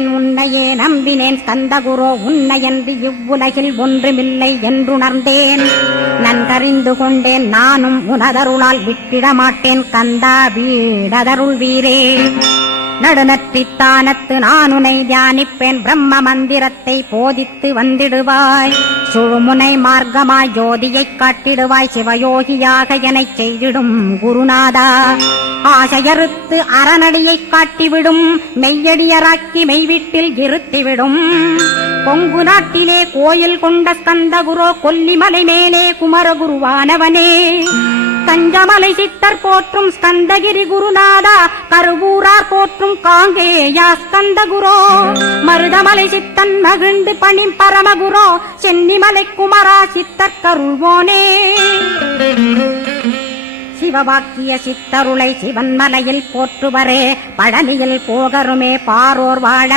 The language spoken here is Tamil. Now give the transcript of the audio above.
உன்னையே நம்பினேன் ஸ்கந்தகுரோ, உன்னையன்றி இவ்வுலகில் ஒன்றுமில்லை என்றுணர்ந்தேன். நன்கறிந்து கொண்டேன் நானும் உனதருளால் விட்டிட மாட்டேன் கந்தா வீடதருள் வீரே. நடுநற்றித்தானத்து நானுனை தியானிப்பேன், பிரம்ம மந்திரத்தை போதித்து வந்திடுவாய். சுழுமுனை மார்க்கமாய் ஜோதியைக் காட்டிடுவாய், சிவயோகியாக எனச் செய்திடும் குருநாதா. ஆசையறுத்து அறநடியைக் காட்டிவிடும், மெய்யடியராக்கி மெய்வீட்டில் இருத்திவிடும். கொங்கு நாட்டிலே கோயில் கொண்ட ஸ்கந்தகுரோ, கொல்லிமலை மேலே குமரகுருவானவனே. கஞ்சமலை சித்தர் போற்றும் ஸ்கந்தகிரி குருநாதா, கருவூரார் போற்றும் காங்கேயா ஸ்கந்தகுரோ. மருதமலை சித்தன் மகிழ்ந்து பணிம் பரமகுரோ, சென்னிமலை குமரா சித்தர் கருள்வோனே. சிவவாக்கிய சித்தருளை சிவன்மலையில் போற்றுவரே, பழனியில் போகருமே பாரோர் வாழ